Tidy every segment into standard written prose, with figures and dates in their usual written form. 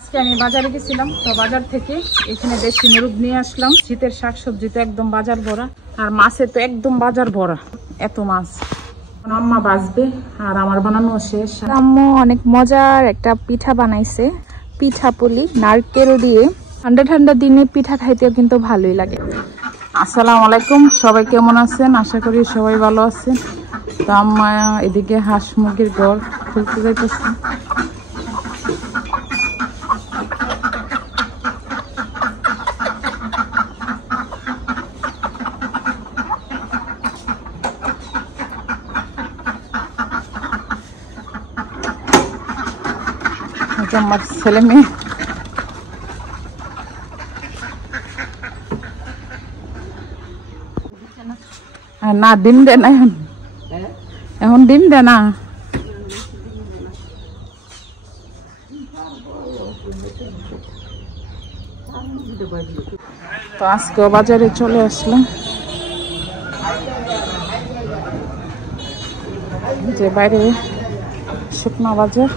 আজকে আমি বাজারে গেছিলাম, তো বাজার থেকে এখানে দেশি মুরগ নিয়ে আসলাম। শীতের শাকসবজি তো একদম বাজার ভরা, আর মাছে তো একদম বাজার ভরা, এত মাছ। আম্মা বাজবে আর আমার বানানো শেষ। আম্মু অনেক মজার একটা পিঠা বানাইছে, পিঠা পুলি নারকেল দিয়ে। ঠান্ডা ঠান্ডা দিনে পিঠা খাইতেও কিন্তু ভালোই লাগে। আসসালামু আলাইকুম, সবাই কেমন আছেন? আশা করি সবাই ভালো আছেন। তো আম্মা এদিকে হাঁস মুরগির ঘর খুলতে যাইতেছে। আমার ছেলে মেয়ে না, ডিম দে না, এখন ডিম দে না। তো আজকেও বাজারে চলে আসলাম, যে বাইরে শুকনো বাজার।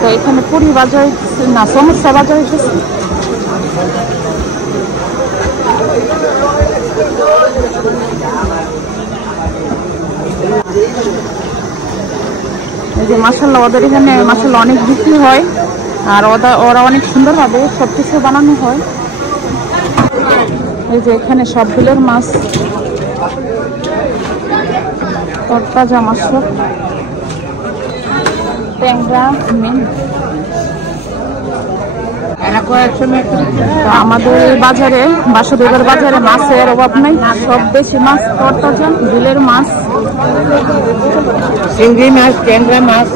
তো এখানে পুরি বাজার না, সমস্যা বাজার হইতেছে। এই যে মাশাআল্লাহ, ওদের এখানে মাশাআল্লাহ অনেক বিক্রি হয়, আর ওরা অনেক সুন্দরভাবে সবকিছু বানানো হয়। এই যে এখানে সব বিলের মাছ, তরতাজা মাছ, ট্যাংরা, মিন। আমাদের বাজারে, বাসুদেবের বাজারে মাছের অভাব নাই, সব বেশি মাছ তরতাজা বিলের মাছ, চিংড়ি মাছ, ট্যাংরা মাছ।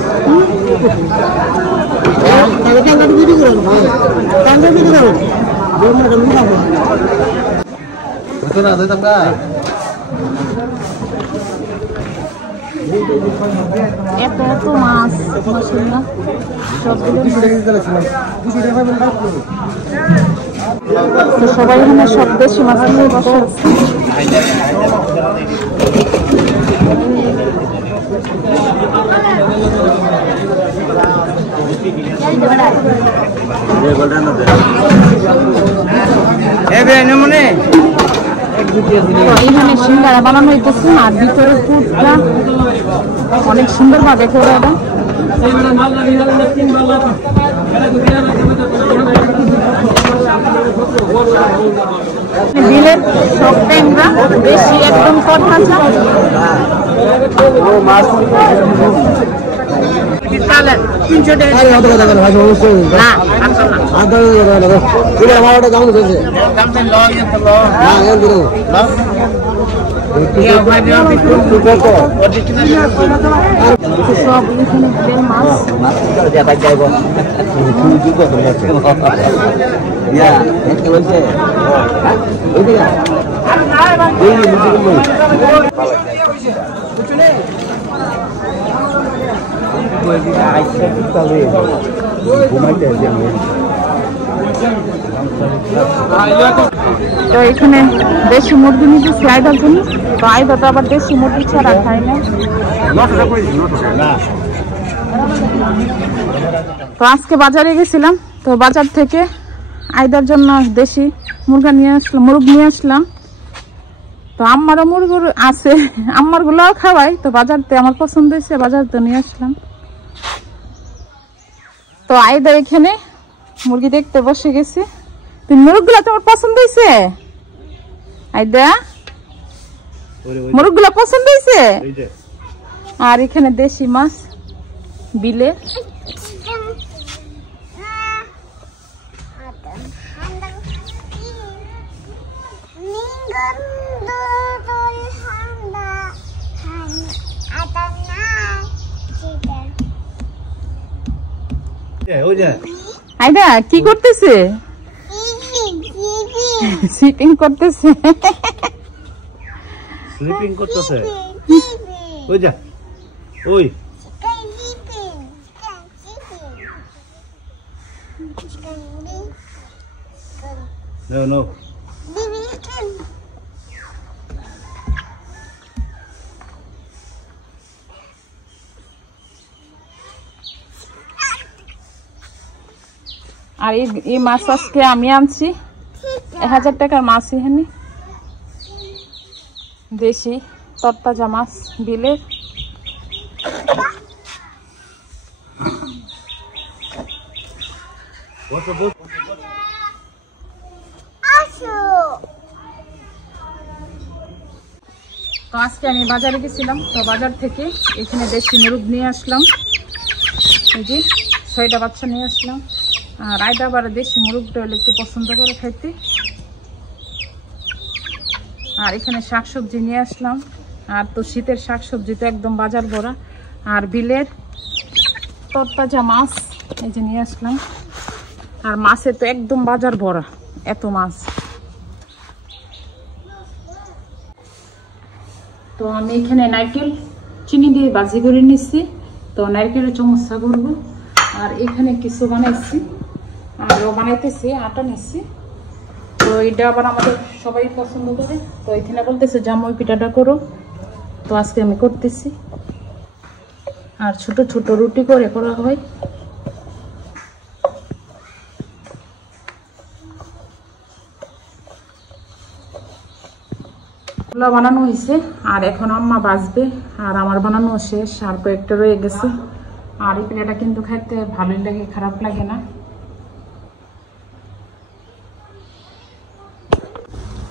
এত এত মাছ, মাশাআল্লাহ তো সবাই এখানে সব দেশি মাছ নিয়ে বসে আছে। এখানে সিঙ্গারা বানানো হইতেছে, আর ভিতরে ফুটটা অনেক সুন্দর ভাবে করে ওরা। বিলের সব ট্যাংরা বেশি একদম তরতাজা। তো এখানে দেশি মুরগি নিতেছি আয়দার জন্য। তো আয়দা তো আবার দেশি মুরগি ছাড়া খায় না। তো আজকে বাজারে গেছিলাম, তো বাজার থেকে আয়দার জন্য দেশি মুরগা নিয়ে আসলাম, মুরগ নিয়ে আসলাম। তো আমারও মুরগ আছে, আমার গুলাও খাওয়াই। তো বাজারতে আমার পছন্দ হয়েছে, বাজারতে নিয়ে আসলাম। তো আয়দা এখানে মুরগি দেখতে বসে গেছে। মুরগ গুলা তোমার পছন্দ হয়েছে? আয়দা, মুরগ গুলা পছন্দ হয়েছে? আর এখানে দেশি মাছ বিলে। আয়দা কি করতেছে? স্লিপিং করতেছে। স্লিপিং করতেছে। ওই যা, ওই no no আর এই মাছ আজকে আমি আনছি 1000 টাকার মাছ, এখানে দেশি তরতাজা মাছ বিলের। তো আজকে আমি বাজারে গেছিলাম, তো বাজার থেকে এখানে দেশি মুরগ নিয়ে আসলাম, এই যে 6টা বাচ্চা নিয়ে আসলাম। আর আইডা আবার দেশি মুরগটা হলে একটু পছন্দ করে খাইতে। আর এখানে শাকসবজি নিয়ে আসলাম, আর তো শীতের শাকসবজি তো একদম বাজার ভরা। আর বিলের তরতাজা মাছ এই যে নিয়ে আসলাম। আর মাছে তো একদম বাজার ভরা, এত মাছ। তো আমি এখানে নারকেল চিনি দিয়ে ভাজি করে নিচ্ছি, তো নারকেলের চমচা করবো। আর এখানে কিছু বানাইছি, আরও বানাইতেছি, আটা নিচ্ছি। তো এটা আবার আমাদের সবাই পছন্দ করে, তো এখানে বলতেছে জামাই পিঠাটা করো, তো আজকে আমি করতেছি। আর ছোট ছোট রুটি করে করা হয়। গুলা বানানো হয়েছে, আর এখন আম্মা বাজবে, আর আমার বানানো শেষ, আর কয়েকটা রয়ে গেছে। আর এই পিঠাটা কিন্তু খাইতে ভালোই লাগে, খারাপ লাগে না।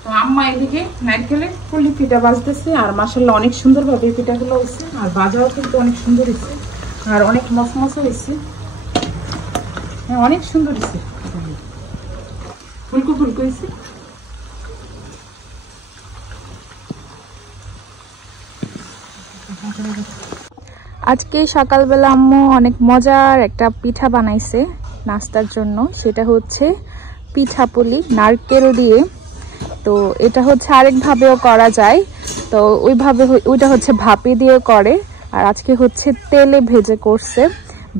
তো আম্মা এদিকে নারকেলের পুলি পিঠা বাজতেছে, আর মাশাআল্লাহ অনেক সুন্দরভাবে পিঠাগুলো হয়েছে, আর বাজাও কিন্তু অনেক সুন্দর হয়েছে, আর অনেক মচমচে হয়েছে। হ্যাঁ, অনেক সুন্দর হয়েছে, ফুলকো ফুলকো হয়েছে। আজকে সকালবেলা আম্মু অনেক মজার একটা পিঠা বানাইছে নাস্তার জন্য। সেটা হচ্ছে পিঠাপুলি নারকেল দিয়ে। তো এটা হচ্ছে আরেকভাবেও করা যায়, তো ওইটা হচ্ছে ভাপে দিয়ে করে, আর আজকে হচ্ছে তেলে ভেজে করছে।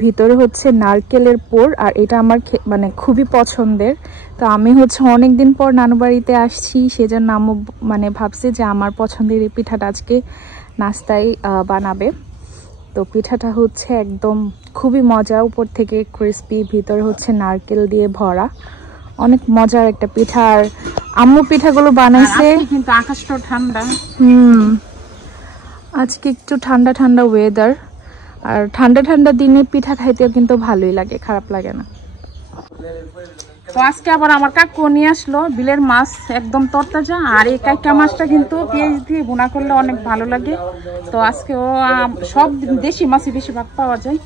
ভিতরে হচ্ছে নারকেলের পুর, আর এটা আমার মানে খুবই পছন্দের। তো আমি হচ্ছে অনেকদিন পর নানু বাড়িতে আসছি, সেজন্য আম্মু মানে ভাবছে যে আমার পছন্দের এই পিঠাটা আজকে নাস্তায় বানাবে। তো পিঠাটা হচ্ছে একদম খুবই মজা, উপর থেকে ক্রিস্পি, ভিতরে হচ্ছে নারকেল দিয়ে ভরা, অনেক মজার একটা পিঠা। আর আম্মু পিঠাগুলো বানাইছে, কিন্তু আকাশটা ঠান্ডা। আজকে একটু ঠান্ডা ঠান্ডা ওয়েদার, আর ঠান্ডা ঠান্ডা দিনে পিঠা খাইতেও কিন্তু ভালোই লাগে, খারাপ লাগে না। তো আজকে আবার আমার কাকু নিয়ে আসলো বিলের মাছ, একদম তরতাজা। আর এই কাইকা মাছটা কিন্তু পেঁয়াজ দিয়ে ভুনা করলে অনেক ভালো লাগে। তো আজকে ও সব দেশি মাছই বেশিরভাগ পাওয়া যায়।